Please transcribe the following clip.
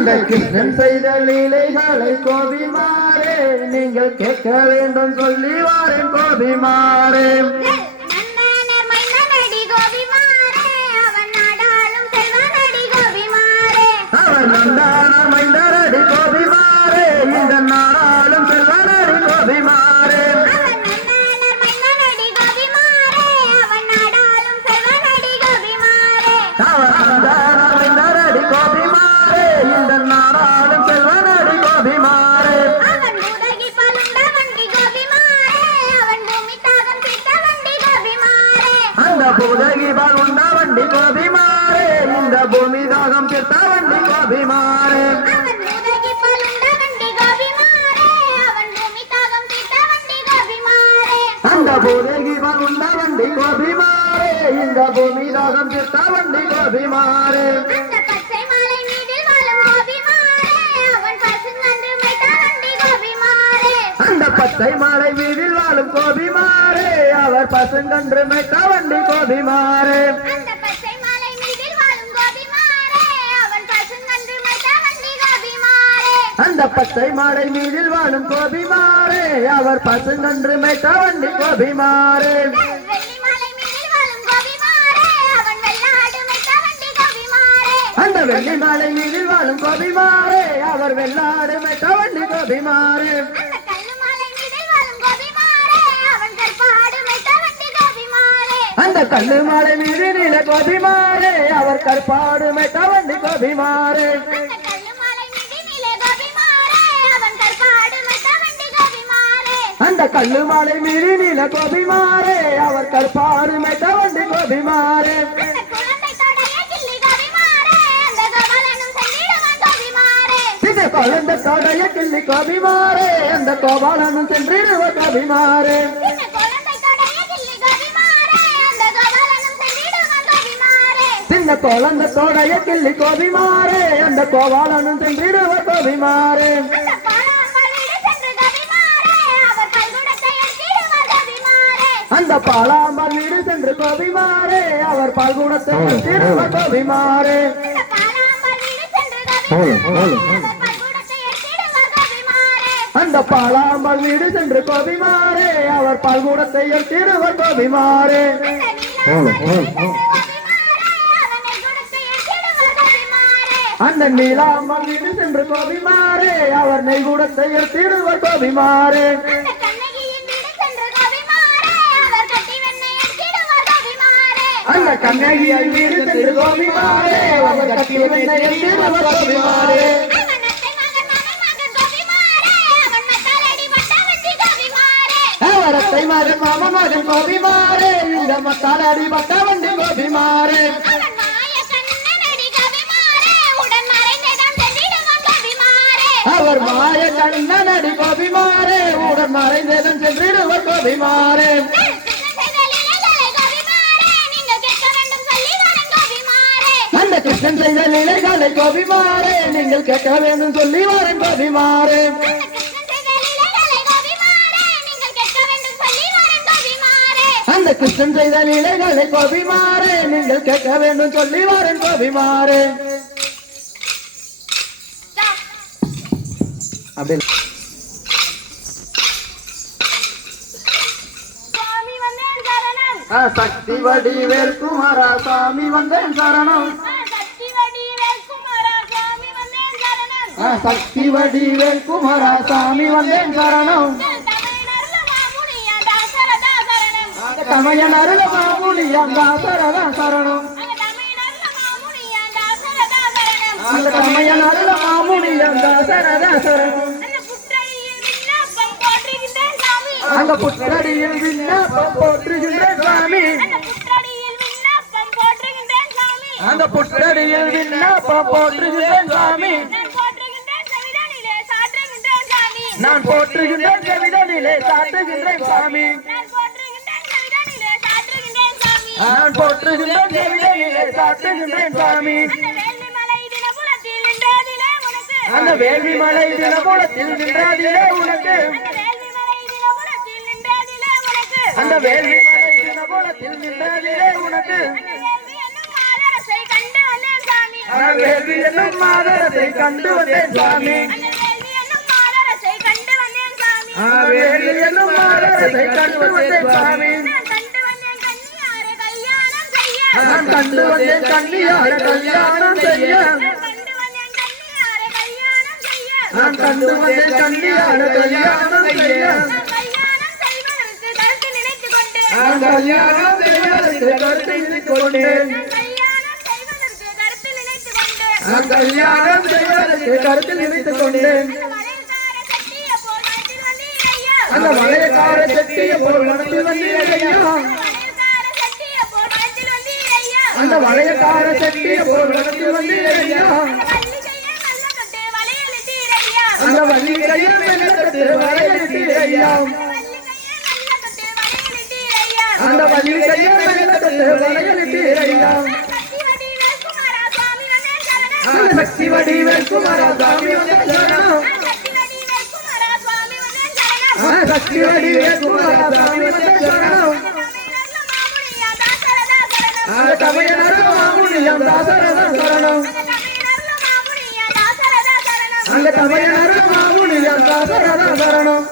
அந்த கிருஷ்ணன் செய்த லீலைகளை கோபிமாரே நீங்கள் கேட்க வேண்டும் சொல்லி வாரேன் கோபிமாரே. அவன் நந்தான மைந்தரடி கோபிமாரே இந்த நாடாளும் செல்வனடி கோபிமாரே. அவன் நந்தான மைந்தரடி கோபிமாரே இந்த நாடாளும் செல்வனடி கோபிமாரே. அந்த பூதகி பால் உண்ட வண்டி கோபிமாரே இந்த பூமி தாகம் செத்த வண்டி கோபிமாரே. அந்த பூதகி பால் உண்ட வண்டி கோபிமாரே இந்த பூமி தாகம் செத்த வண்டி கோபிமாரே. அந்த பச்சை மாலை வீதில் வாழும் கோபிமாரே அவர் பசுங்கன்று மெத்த வண்டி கோபிமாரே. அந்த பச்சை மாலை மீதில் வாழும் கோபிமாரே அவர் பசுங்கன்று மெத்த வண்டி கோபிமாரே. அந்த வெள்ளி மாலை மீதில் வாழும் கோபிமாரே அவர் வெள்ளாடு மெத்த வண்டி கோபிமாரே. அந்த கல்லு மாலை மீது நீல கோபிமாரே அவர் கற்பாடு மெத்த வண்டி கோபிமாரே. அந்த கல்லு மாலை மீது நீல கோபிமாரே அவர் கற்பாடு மெத்த வண்டி கோபிமாரே. குழந்தை தொடைய கிள்ளி கோபிமாரே அந்த கோபாலனும் சென்றிடுவ கோபிமாரே. சின்ன குழந்தை தொடைய கிள்ளி கோபிமாரே அந்த கோபாலனும் சென்றிடுவ கோபிமாரே. அந்த பாலாம்பர் வீடு சென்று கோபிமாரே அவர் பால்குணத்தை எடுத்திடுவ கோபிமாரே. அந்த பாலாம்பல் வீடு சென்று கோபிமாரே அவர் பால்குடத்தை எடுத்திடுவர் கோபிமாரே. அந்த நீலாம்பல் வீடு சென்று கோபிமாரே அவர் நெய்குடத்தை எடுத்திடுவர் கோபிமாரே. அந்த கண்ணகியை வீடு சென்று கோபிமாரே அவர் கட்டி எடுத்திடுவர் கோபிமாரே. அவரத்தை மகன் மாம மகன் கோபிமாரே இந்த மத்தால் அடிபட்ட வண்டி கோபிமாரே. அவர் மாய கண்ணன் அடி கோபிமாரே உடன் மறைந்தேதன் சென்றிடுவர் கோபிமாரே. அந்த கிருஷ்ணன் செய்த நிலைகளை கோபிமாரே நீங்கள் கேட்க வேண்டும் சொல்லி வாரன் கோபிமாரே. அந்த கிருஷ்ணன் செய்த நிலைகளை கோபிமாரே நீங்கள் கேட்க வேண்டும் சொல்லி வாரன் கோபிமாரே. சக்தி வடிவேல் குமாரா சாமி வந்தேன் சரணம். சக்தி வடிவேல் குமாரா சாமி வந்தேன் சரணம். தமையன் அருள மாமுனியாம் தாசரதா சரணம். அந்த தமையன் அருள மாமுனியாம் தாசரதா சரணம். அந்த புற்றடியில் விண்ணப்பம் போற்றுகின்றேன் சாமி. அந்த புற்றடியில் விண்ணப்பம் போற்றுகின்றேன் சாமி. நான் போற்றுகின்றேன் கவிதனிலே சாற்றுகின்றேன் சாமி. நான் போற்றுகின்றேன் கவிதனிலே சாற்றுகின்றேன் சாமி. அந்த வேள்வி மலை தினபுலத்தில் நின்றதிலே உனக்கு. அந்த வேள்வி மலை தினபுலத்தில் நின்றதிலே உனக்கு. வேள்வி என்னும் மாதரத்தை கண்டு வந்தேன் சுவாமி வேள்வி என்னும் மாதரத்தை கண்டு வந்தேன் சுவாமி நான் கண்டு வந்தேன் கன்னியார கல்யாணம் செய்ய நான் கண்டு வந்தேன் கன்னியார கல்யாணம் செய்ய நான் கல்யாணம் செய்வதற்கு கருத்து நினைத்துக் கொண்டேன் நான் கல்யாணம் செய்வதற்கு கருத்து நினைத்துக் கொண்டேன் அந்த மலையக்கார செட்டிய போல் மனத்தில் வந்தீரையா அந்த மலையக்கார செட்டிய போல் மனத்தில் வந்தீரையா அந்த வள்ளி கையில் மெல்லக்கட்டு வளையலிட்டீரையா அந்த வள்ளி கையில் மெல்லக்கட்டு வளையலிட்டீரையா சக்தி வடிவேல் குமாரா சாமி சரணம் சக்தி வடிவேல் குமாரா சாமி சரணம் கவிஞர் மாமுனியம் தாசரத சரணம் அந்த கவிஞர் மாமுனியம் தாசரத சரணம்